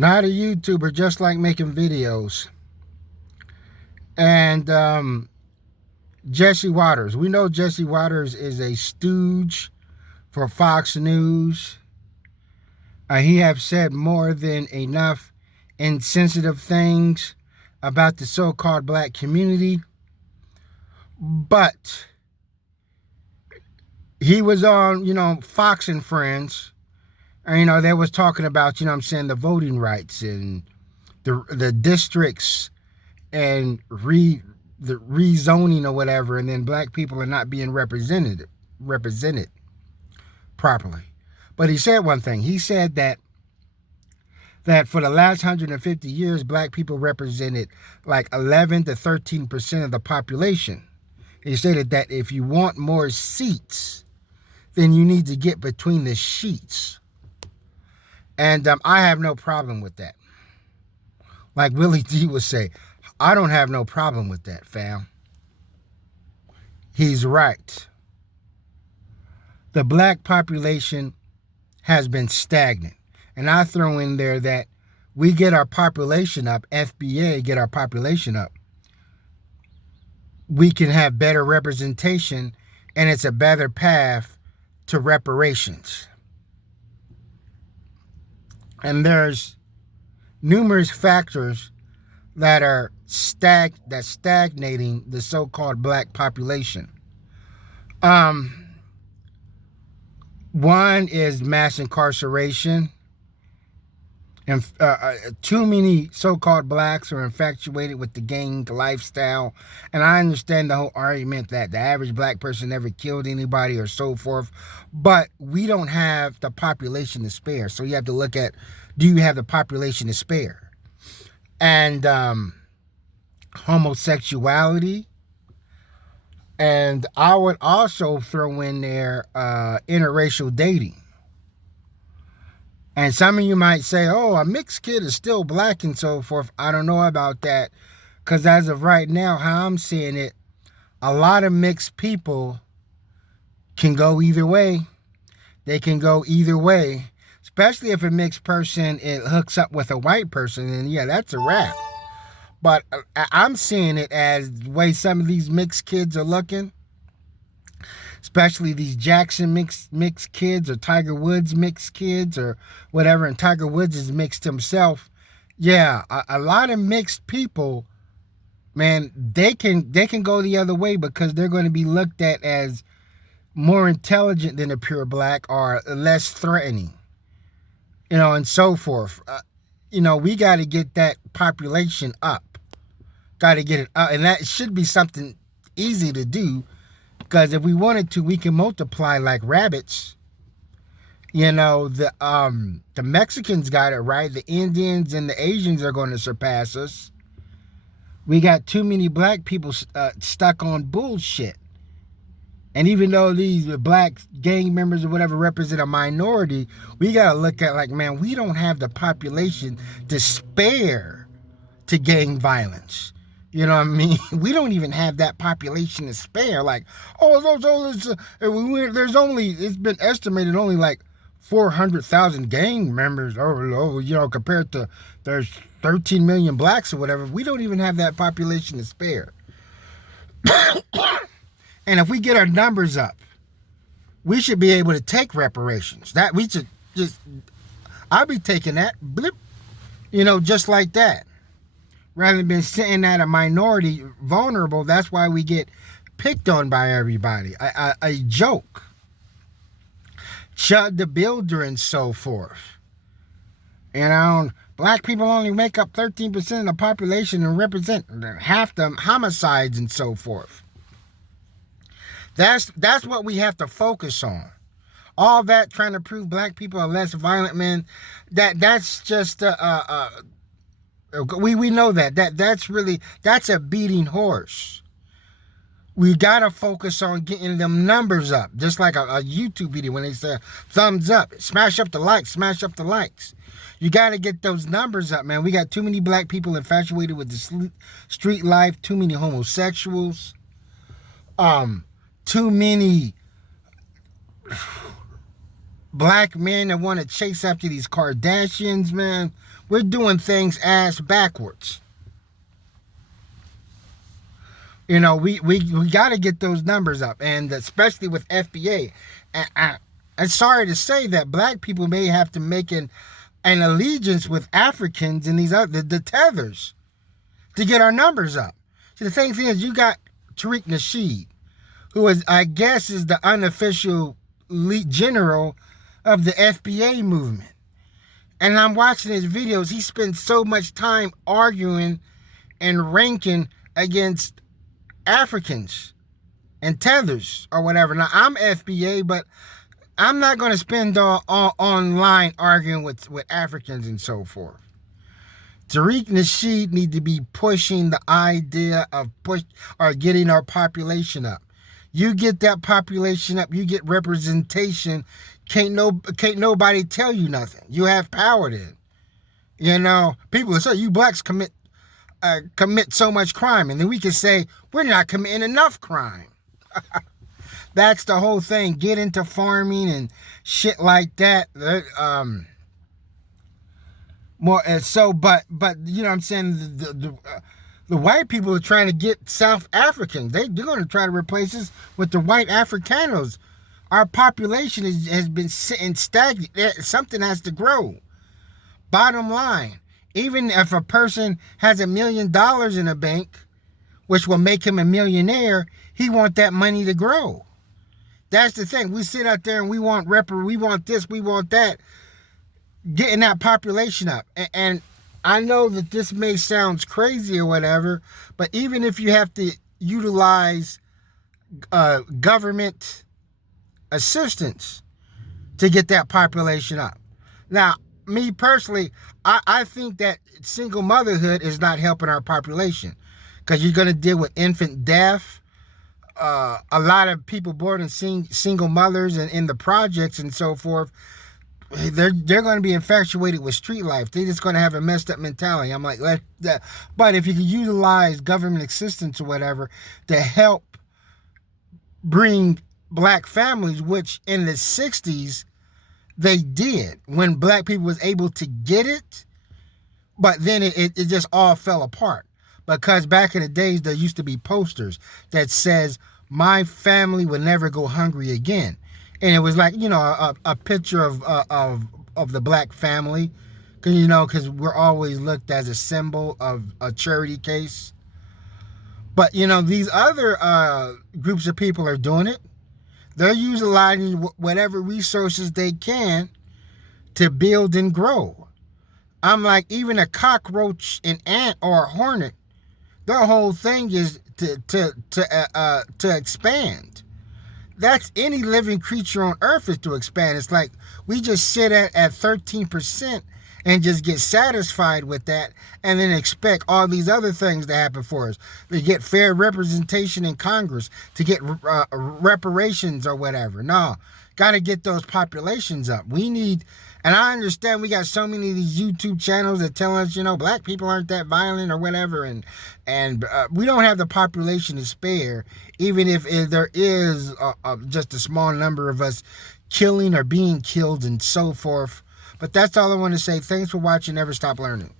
Not a YouTuber, just like making videos. And Jesse Waters. We know Jesse Waters is a stooge for Fox News. He have said more than enough insensitive things about the so-called black community. But he was on, Fox and Friends. And, they was talking about, the voting rights and the districts and the rezoning or whatever, and then black people are not being represented properly. But he said one thing. He said that for the last 150 years, black people represented like 11 to 13% of the population. He stated that if you want more seats, then you need to get between the sheets. And I have no problem with that. Like Willie D would say, I don't have no problem with that, fam. He's right. The black population has been stagnant. And I throw in there that we get our population up, FBA get our population up, we can have better representation, and it's a better path to reparations. And there's numerous factors that are stagnating the so-called black population. One is mass incarceration. And too many so-called blacks are infatuated with the gang lifestyle. And I understand the whole argument that the average black person never killed anybody or so forth. But we don't have the population to spare. So you have to look at, do you have the population to spare? And homosexuality. And I would also throw in there interracial dating. And some of you might say, oh, a mixed kid is still black and so forth. I don't know about that. Because as of right now, how I'm seeing it, a lot of mixed people can go either way. They can go either way. Especially if a mixed person it hooks up with a white person. And yeah, that's a wrap. But I'm seeing it as the way some of these mixed kids are looking. Especially these Jackson mixed kids or Tiger Woods mixed kids or whatever. And Tiger Woods is mixed himself. Yeah, a lot of mixed people, man, they can go the other way because they're going to be looked at as more intelligent than a pure black or less threatening, and so forth. We got to get that population up. Got to get it up. And that should be something easy to do. Because if we wanted to, we can multiply like rabbits. The Mexicans got it right. The Indians and the Asians are going to surpass us. We got too many black people stuck on bullshit. And even though these black gang members or whatever represent a minority, we got to look at like, man, we don't have the population to spare to gang violence. You know what I mean? We don't even have that population to spare. Like, it's been estimated only like 400,000 gang members compared to there's 13 million blacks or whatever. We don't even have that population to spare. And if we get our numbers up, we should be able to take reparations. That we should I'll be taking that, blip, just like that. Rather than sitting at a minority vulnerable, that's why we get picked on by everybody. A joke. Chud the Builder and so forth. Black people only make up 13% of the population and represent half the homicides and so forth. That's what we have to focus on. All that trying to prove black people are less violent, man, that's just we know that's a beating horse. We gotta focus on getting them numbers up, just like a YouTube video when they say thumbs up, smash up the likes. You gotta get those numbers up, man. We got too many black people infatuated with the street life, too many homosexuals, too many black men that want to chase after these Kardashians, man. We're doing things ass backwards. You know, we got to get those numbers up, and especially with FBA. I'm sorry to say that black people may have to make an allegiance with Africans and these other the tethers to get our numbers up. See, the thing is, you got Tariq Nasheed, who is, I guess, is the unofficial general of the FBA movement. And I'm watching his videos. He spends so much time arguing and ranking against Africans and tethers or whatever. Now, I'm FBA, but I'm not going to spend all online arguing with Africans and so forth. Tariq Nasheed need to be pushing the idea of getting our population up. You get that population up, you get representation. Can't nobody tell you nothing. You have power then. You know, people will say you blacks commit so much crime, and then we can say we're not committing enough crime. That's the whole thing. Get into farming and shit like that. More and so, but you know what I'm saying. The white people are trying to get South Africans. They're going to try to replace us with the white Africanos. Our population has been sitting stagnant. Something has to grow. Bottom line, even if a person has $1 million in a bank, which will make him a millionaire, he wants that money to grow. That's the thing. We sit out there and we want we want this, we want that, getting that population up. And I know that this may sound crazy or whatever, but even if you have to utilize government assistance to get that population up. Now, me personally, I think that single motherhood is not helping our population, because you're going to deal with infant death. A lot of people born in single mothers and in the projects and so forth, they're going to be infatuated with street life. They're just going to have a messed up mentality. I'm like, but if you could utilize government assistance or whatever to help bring black families, which in the 60s they did, when black people was able to get it, but then it just all fell apart. Because back in the days, there used to be posters that says, "My family will never go hungry again." And it was like, you know, a picture of the black family, because we're always looked as a symbol of a charity case. But, you know, these other groups of people are doing it. They're utilizing whatever resources they can to build and grow. I'm like, even a cockroach, an ant, or a hornet, their whole thing is to expand. That's any living creature on earth is to expand. It's like we just sit at 13% and just get satisfied with that, and then expect all these other things to happen for us. To get fair representation in Congress, to get reparations or whatever. No, got to get those populations up. We need, and I understand we got so many of these YouTube channels that tell us, you know, black people aren't that violent or whatever, and we don't have the population to spare, even if there is just a small number of us killing or being killed and so forth. But that's all I want to say. Thanks for watching. Never stop learning.